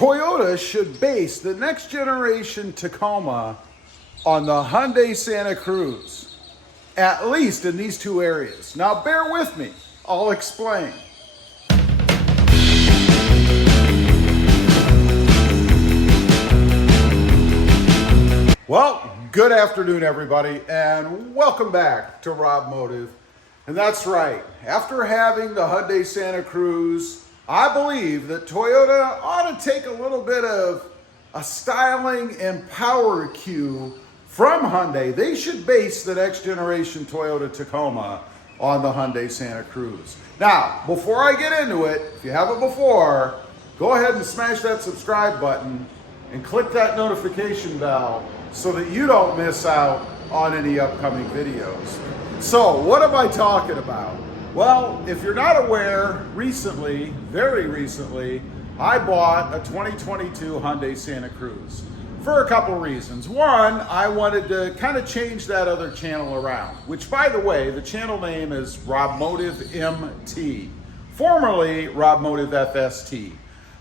Toyota should base the next generation Tacoma on the Hyundai Santa Cruz, at least in these two areas. Now bear with me, I'll explain. Well, good afternoon everybody, and welcome back to Robmotive. And that's right, after having the Hyundai Santa Cruz, I believe that Toyota ought to take a little bit of a styling and power cue from Hyundai. They should base the next generation Toyota Tacoma on the Hyundai Santa Cruz. Now, before I get into it, if you haven't before, go ahead and smash that subscribe button and click that notification bell so that you don't miss out on any upcoming videos. So, what am I talking about? Well, if you're not aware, recently, very recently, I bought a 2022 Hyundai Santa Cruz for a couple reasons. One, I wanted to kind of change that other channel around, which, by the way, the channel name is Robmotive MT, formerly Robmotive FST.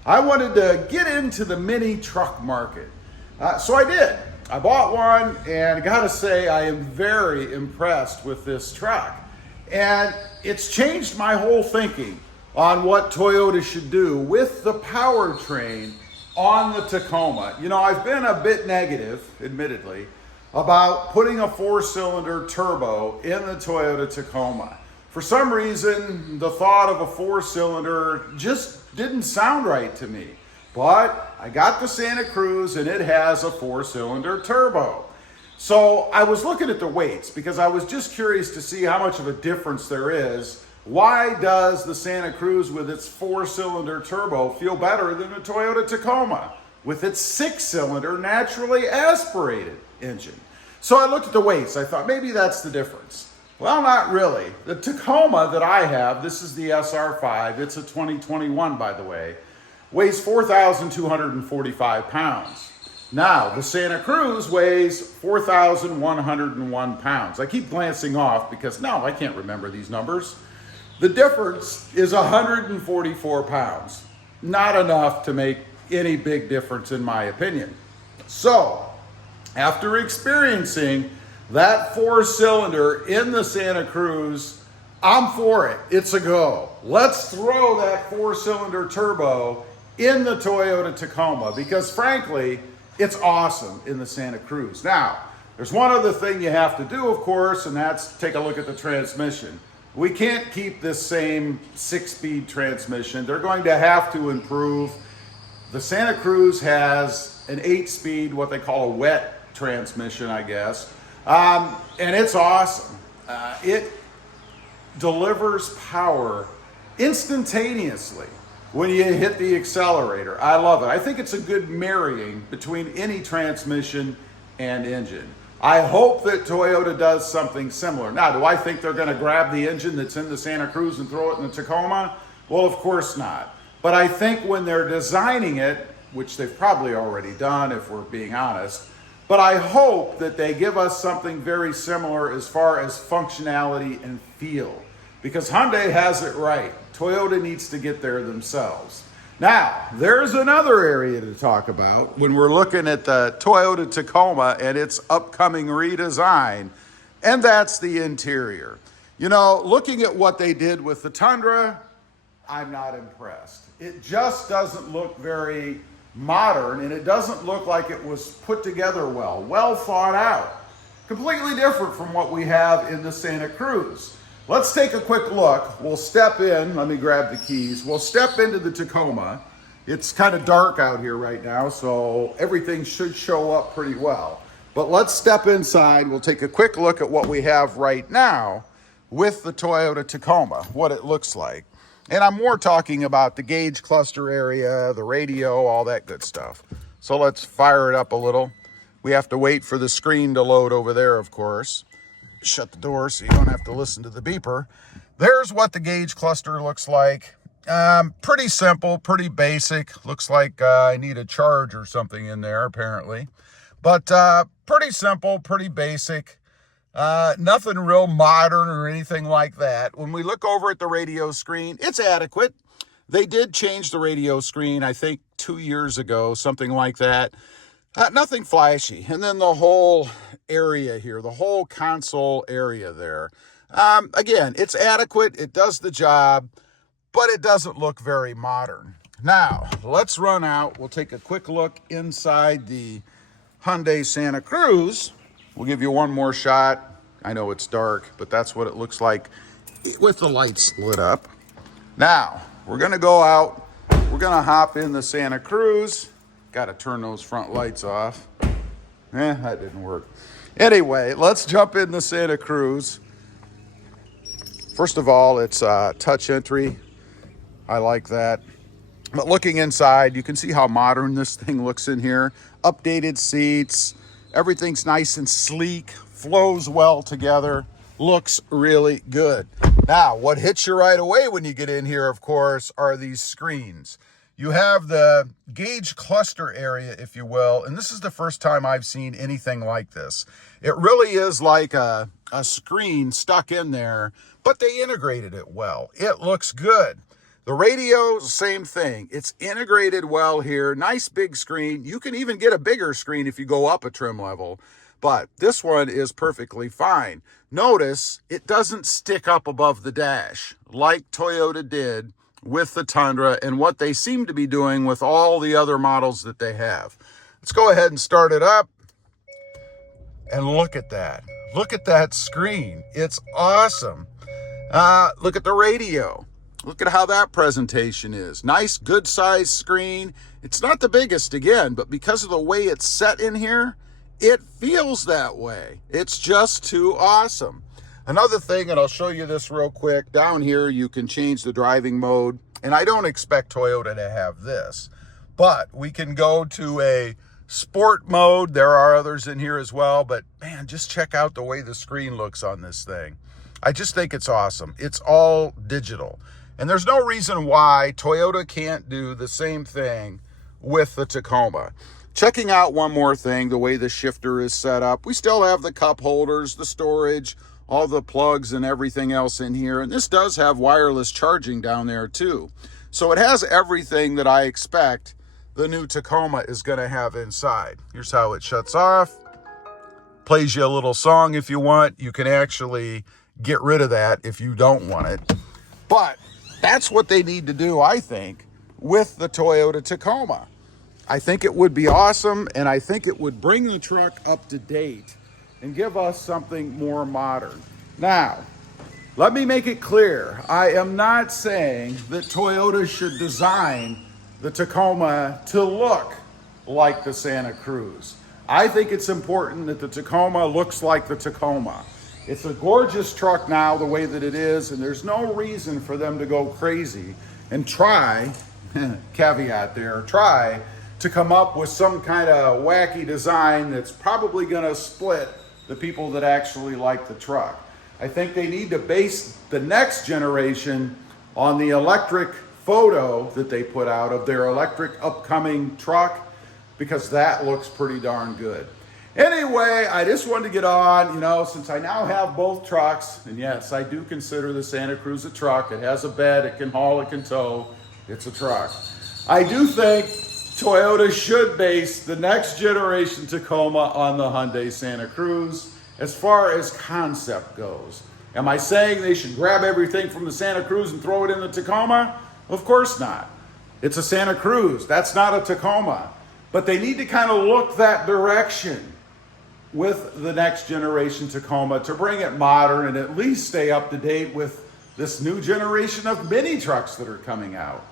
I wanted to get into the mini truck market. So I did. I bought one, and I gotta say, I am very impressed with this truck. And it's changed my whole thinking on what Toyota should do with the powertrain on the Tacoma. You know, I've been a bit negative, admittedly, about putting a 4-cylinder turbo in the Toyota Tacoma. For some reason, the thought of a 4-cylinder just didn't sound right to me. But I got the Santa Cruz and it has a 4-cylinder turbo. So I was looking at the weights because I was just curious to see how much of a difference there is. Why does the Santa Cruz with its 4-cylinder turbo feel better than the Toyota Tacoma with its 6-cylinder naturally aspirated engine? So I looked at the weights. I thought maybe that's the difference. Well, not really. The Tacoma that I have, this is the SR5, it's a 2021 by the way, weighs 4,245 pounds. Now, the Santa Cruz weighs 4,101 pounds. I keep glancing off because no, I can't remember these numbers. The difference is 144 pounds. Not enough to make any big difference in my opinion. So, after experiencing that 4-cylinder in the Santa Cruz, I'm for it. It's a go. Let's throw that 4-cylinder turbo in the Toyota Tacoma because frankly, it's awesome in the Santa Cruz. Now, there's one other thing you have to do, of course, and that's take a look at the transmission. We can't keep this same 6-speed transmission. They're going to have to improve. The Santa Cruz has an 8-speed, what they call a wet transmission, I guess, and it's awesome. It delivers power instantaneously when you hit the accelerator. I love it. I think it's a good marrying between any transmission and engine. I hope that Toyota does something similar. Now, do I think they're gonna grab the engine that's in the Santa Cruz and throw it in the Tacoma? Well, of course not. But I think when they're designing it, which they've probably already done if we're being honest, but I hope that they give us something very similar as far as functionality and feel. Because Hyundai has it right. Toyota needs to get there themselves. Now, there's another area to talk about when we're looking at the Toyota Tacoma and its upcoming redesign, and that's the interior. You know, looking at what they did with the Tundra, I'm not impressed. It just doesn't look very modern, and it doesn't look like it was put together well thought out. Completely different from what we have in the Santa Cruz. Let's take a quick look. We'll step in. Let me grab the keys. We'll step into the Tacoma. It's kind of dark out here right now, so everything should show up pretty well. But let's step inside. We'll take a quick look at what we have right now with the Toyota Tacoma, what it looks like. And I'm more talking about the gauge cluster area, the radio, all that good stuff. So let's fire it up a little. We have to wait for the screen to load over there, of course. Shut the door so you don't have to listen to the beeper. There's what the gauge cluster looks like. Pretty simple, pretty basic. Looks like I need a charge or something in there apparently. But pretty simple, pretty basic. Nothing real modern or anything like that. When we look over at the radio screen, it's adequate. They did change the radio screen, I think, 2 years ago, something like that. Nothing flashy. And then the whole area here, the whole console area there. Again, it's adequate. It does the job, but it doesn't look very modern. Now, let's run out. We'll take a quick look inside the Hyundai Santa Cruz. We'll give you one more shot. I know it's dark, but that's what it looks like with the lights lit up. Now, we're going to go out. We're going to hop in the Santa Cruz. Got to turn those front lights off. That didn't work. Anyway, let's jump in the Santa Cruz. First of all, it's touch entry. I like that. But looking inside, you can see how modern this thing looks in here. Updated seats. Everything's nice and sleek. Flows well together. Looks really good. Now, what hits you right away when you get in here, of course, are these screens. You have the gauge cluster area, if you will, and this is the first time I've seen anything like this. It really is like a screen stuck in there, but they integrated it well. It looks good. The radio, same thing. It's integrated well here. Nice big screen. You can even get a bigger screen if you go up a trim level, but this one is perfectly fine. Notice it doesn't stick up above the dash like Toyota did with the Tundra and what they seem to be doing with all the other models that they have. Let's go ahead and start it up. And look at that. Look at that screen. It's awesome. Look at the radio. Look at how that presentation is. Nice, good size screen. It's not the biggest again, but because of the way it's set in here, it feels that way. It's just too awesome. Another thing, and I'll show you this real quick, down here you can change the driving mode, and I don't expect Toyota to have this, but we can go to a sport mode. There are others in here as well, but man, just check out the way the screen looks on this thing. I just think it's awesome. It's all digital. And there's no reason why Toyota can't do the same thing with the Tacoma. Checking out one more thing, the way the shifter is set up. We still have the cup holders, the storage, all the plugs and everything else in here. And this does have wireless charging down there too. So it has everything that I expect the new Tacoma is going to have inside. Here's how it shuts off. Plays you a little song if you want. You can actually get rid of that if you don't want it. But that's what they need to do, I think, with the Toyota Tacoma. I think it would be awesome, and I think it would bring the truck up to date and give us something more modern. Now, let me make it clear. I am not saying that Toyota should design the Tacoma to look like the Santa Cruz. I think it's important that the Tacoma looks like the Tacoma. It's a gorgeous truck now the way that it is, and there's no reason for them to go crazy and try, caveat there, try to come up with some kind of wacky design that's probably going to split the people that actually like the truck. I think they need to base the next generation on the electric photo that they put out of their electric upcoming truck, because that looks pretty darn good. Anyway, I just wanted to get on, since I now have both trucks, and yes, I do consider the Santa Cruz a truck. It has a bed, it can haul, it can tow. It's a truck. I do think Toyota should base the next generation Tacoma on the Hyundai Santa Cruz as far as concept goes. Am I saying they should grab everything from the Santa Cruz and throw it in the Tacoma? Of course not. It's a Santa Cruz. That's not a Tacoma. But they need to kind of look that direction with the next generation Tacoma to bring it modern and at least stay up to date with this new generation of mini trucks that are coming out.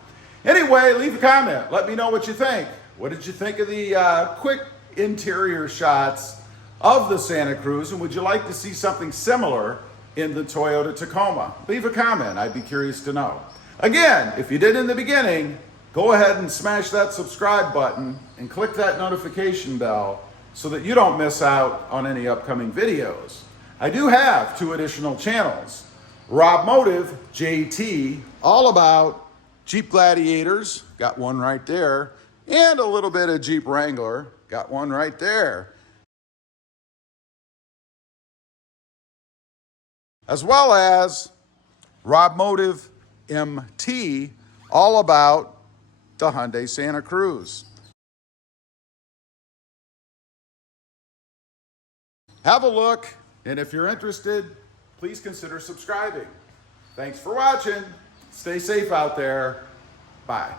Anyway, leave a comment. Let me know what you think. What did you think of the quick interior shots of the Santa Cruz? And would you like to see something similar in the Toyota Tacoma? Leave a comment. I'd be curious to know. Again, if you did in the beginning, go ahead and smash that subscribe button and click that notification bell so that you don't miss out on any upcoming videos. I do have 2 additional channels. Robmotive, JT, all about Jeep Gladiators, got one right there, and a little bit of Jeep Wrangler, got one right there. As well as Robmotive MT, all about the Hyundai Santa Cruz. Have a look, and if you're interested, please consider subscribing. Thanks for watching. Stay safe out there. Bye.